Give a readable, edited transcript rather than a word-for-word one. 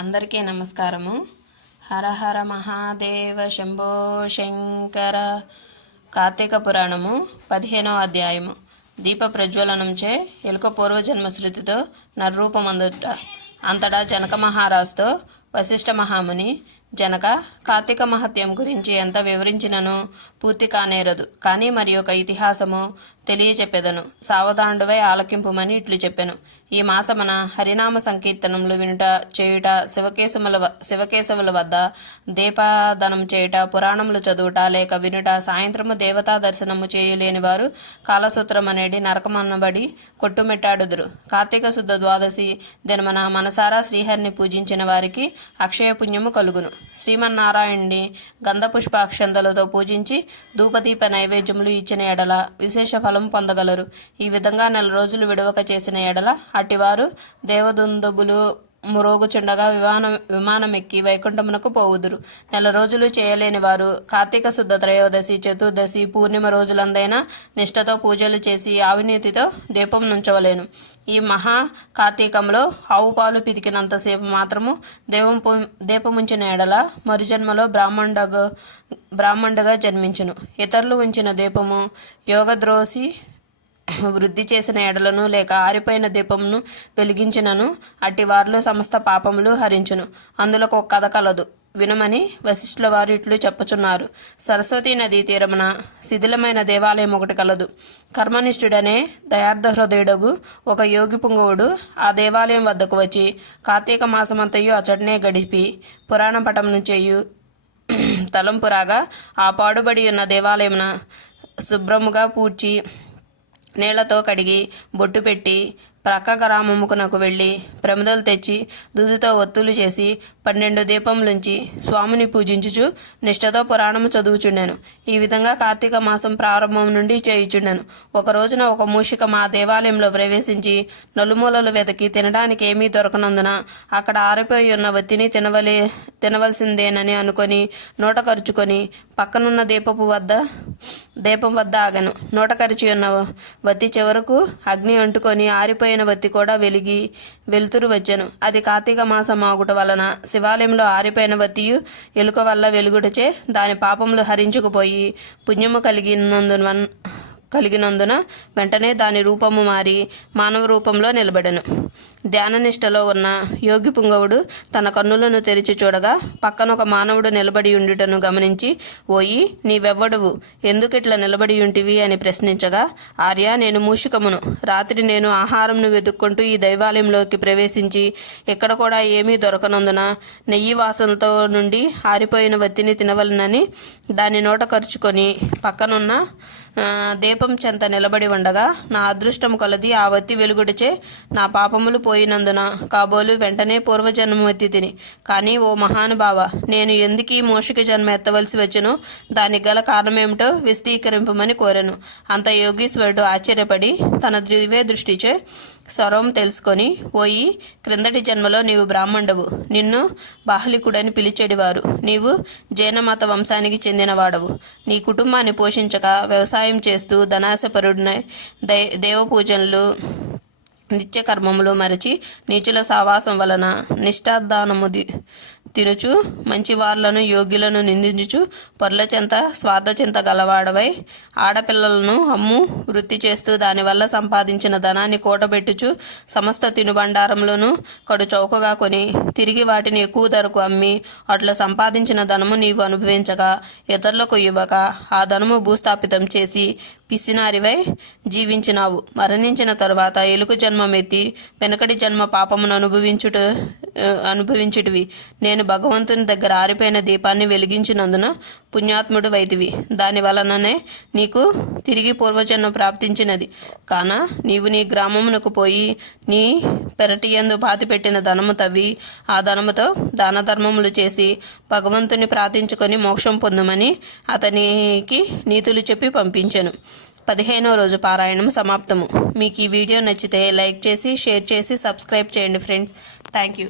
అందరికీ నమస్కారము. హర హర మహాదేవ శంభో శంకర. కార్తీక పురాణము 15వ అధ్యాయము. దీప ప్రజ్వలనంచే ఎలుక పూర్వజన్మ శృతితో నర్రూపమందుట. అంతటా జనక మహారాజుతో వశిష్ఠ మహాముని, జనక, కార్తీక మహత్యం గురించి ఎంత వివరించినను పూర్తి కానేరదు. కానీ మరి ఒక ఇతిహాసము తెలియచెప్పెదను, సావధానుడివై ఆలకింపుమని ఇట్లు చెప్పెను. ఈ మాసమున హరినామ సంకీర్తనములు వినుట చేయుట, శివకేశవుల వద్ద దీపాదనం చేయుట, పురాణములు చదువుట లేక వినుట, సాయంత్రము దేవతా దర్శనము చేయలేని వారు కాలసూత్రం అనేది నరకమన్నబడి కొట్టుమెట్టాడుదురు. కార్తీక శుద్ధ ద్వాదశి దినమున మనసారా శ్రీహరిని పూజించిన వారికి అక్షయ పుణ్యము కలుగును. శ్రీమన్నారాయణుని గంధపుష్పాక్షంతలతో పూజించి ధూపదీప నైవేద్యములు ఇచ్చిన ఎడల విశేష ఫలం పొందగలరు. ఈ విధంగా 4 రోజులు విడవక చేసిన ఎడల అట్టివారు దేవదుందుబులు మురోగుచుండగా విమానమెక్కి వైకుంఠమునకు పోవుదురు. 4 రోజులు చేయలేని వారు కార్తీక శుద్ధ త్రయోదశి, చతుర్దశి, పూర్ణిమ రోజులందైనా నిష్ఠతో పూజలు చేసి ఆవినీతితో దీపం నుంచవలేను. ఈ మహా కార్తీకంలో ఆవు పాలు పితికినంతసేపు మాత్రము దీపముంచిన ఎడల మరుజన్మలో బ్రాహ్మణుడుగా జన్మించును. ఇతరులు ఉంచిన దీపము యోగద్రోసి వృద్ధి చేసిన ఎడలను లేక ఆరిపోయిన దీపమును వెలిగించినను అట్టి వారిలో సమస్త పాపములు హరించును. అందులో ఒక కథ కలదు, వినమని వశిష్ఠుల వారు ఇట్లు చెప్పుచున్నారు. సరస్వతీ నదీ తీరమున శిథిలమైన దేవాలయం ఒకటి కలదు. కర్మనిష్ఠుడనే దయార్థ హృదయుడగు ఒక యోగి పుంగవుడు ఆ దేవాలయం వద్దకు వచ్చి కార్తీక మాసమంతయు అచటనే గడిపి పురాణ పఠనం చేయు తలంపురాగా ఆ పాడుబడి ఉన్న దేవాలయమున శుభ్రముగా పూడ్చి నీళ్లతో కడిగి బొట్టు పెట్టి ప్రక్క గ్రామమునకు వెళ్ళి ప్రమిదలు తెచ్చి దూదితో ఒత్తులు చేసి 12 దీపములుంచి స్వామిని పూజించుచు నిష్ఠతో పురాణము చదువుచుండెను. ఈ విధంగా కార్తీక మాసం ప్రారంభం నుండి చేయుచుండెను. ఒక రోజున ఒక మూషిక మా దేవాలయంలో ప్రవేశించి నలుమూలలు వెతికి తినడానికి ఏమీ దొరకనందున అక్కడ ఆరిపోయి ఉన్న వత్తిని తినవలసిందేనని అనుకొని నోట కరుచుకొని పక్కనున్న దీపం వద్ద ఆగను. నోట కరిచి ఉన్న వత్తి చివరకు అగ్ని అంటుకొని ఆరిపోయిన వత్తి కూడా వెలుతురు వచ్చెను. అది కార్తీక మాసం ఆగుట వలన శివాలయంలో ఆరిపోయిన వత్తియు ఎలుక వల్ల వెలుగుటచే దాని పాపములు హరించుకుపోయి పుణ్యము కలిగినందున వెంటనే దాని రూపము మారి మానవ రూపంలో నిలబడెను. ధ్యాననిష్టలో ఉన్న యోగి పుంగవుడు తన కన్నులను తెరిచి చూడగా పక్కన ఒక మానవుడు నిలబడి ఉండుటను గమనించి, ఓయి, నీవెవ్వడువు, ఎందుకిట్లా నిలబడి ఉంటివి అని ప్రశ్నించగా, ఆర్య, నేను మూషికమును. రాత్రి నేను ఆహారంను వెతుక్కుంటూ ఈ దైవాలయంలోకి ప్రవేశించి ఇక్కడ కూడా ఏమీ దొరకనందున నెయ్యి వాసనతో నుండి ఆరిపోయిన వత్తిని తినవలనని దాని నోట కరుచుకొని పక్కనున్న దీపం చెంత నిలబడి ఉండగా నా అదృష్టం కొలది ఆ వత్తి వెలుగుడిచే నా పాపములు పోయినందున కాబోలు వెంటనే పూర్వజన్మ ఎత్తి తిని. కానీ ఓ మహానుభావ, నేను ఎందుకీ మూషిక జన్మ ఎత్తవలసి వచ్చెనో దానికి గల కారణమేమిటో విశదీకరింపమని కోరెను. అంత యోగీశ్వరుడు ఆశ్చర్యపడి తన దివ్య దృష్టిచే స్వరం తెలుసుకొని, ఓయి, క్రిందటి జన్మలో నీవు బ్రాహ్మణుడవు, నిన్ను బాహ్లికుడని పిలిచేడివారు. నీవు జైనమత వంశానికి చెందినవాడవు. నీ కుటుంబాన్ని పోషించక వ్యవసాయం చేస్తూ ధనాశపరుడినై దేవపూజనలు నిత్యకర్మములు మరచి నీచుల సావాసం వలన నిష్ఠాదానము తినుచు మంచివార్లను యోగ్యులను నిందించుచు పొర్ల చెంత స్వార్థ గలవాడవై ఆడపిల్లలను అమ్ము వృత్తి చేస్తూ దానివల్ల సంపాదించిన ధనాన్ని కూటబెట్టుచు సమస్త తినుబండారములను కడు చౌకగా కొని తిరిగి వాటిని ఎక్కువ ధరకు అమ్మి అట్లా సంపాదించిన ధనము నీవు అనుభవించగా ఇతరులకు ఇవ్వక ఆ ధనము భూస్థాపితం చేసి పిసినారివై జీవించినావు. మరణించిన తరువాత ఎలుక జన్మమెత్తి వెనకటి జన్మ పాపమును అనుభవించుటివి. నేను భగవంతుని దగ్గర ఆరిపోయిన దీపాన్ని వెలిగించినందున పుణ్యాత్ముడు వైతివి. దాని వలననే నీకు తిరిగి పూర్వజన్మ ప్రాప్తించినది. కాన నీవు నీ గ్రామమునకు పోయి నీ పెరటియందు పాతిపెట్టిన ధనము తవ్వి ఆ ధనముతో దాన ధర్మములు చేసి భగవంతుని ప్రార్థించుకొని మోక్షం పొందమని అతనికి నీతులు చెప్పి పంపించెను. 15వ రోజు పారాయణం సమాప్తము. మీకు ఈ వీడియో నచ్చితే లైక్ చేసి, షేర్ చేసి, సబ్స్క్రైబ్ చేయండి ఫ్రెండ్స్. Thank you.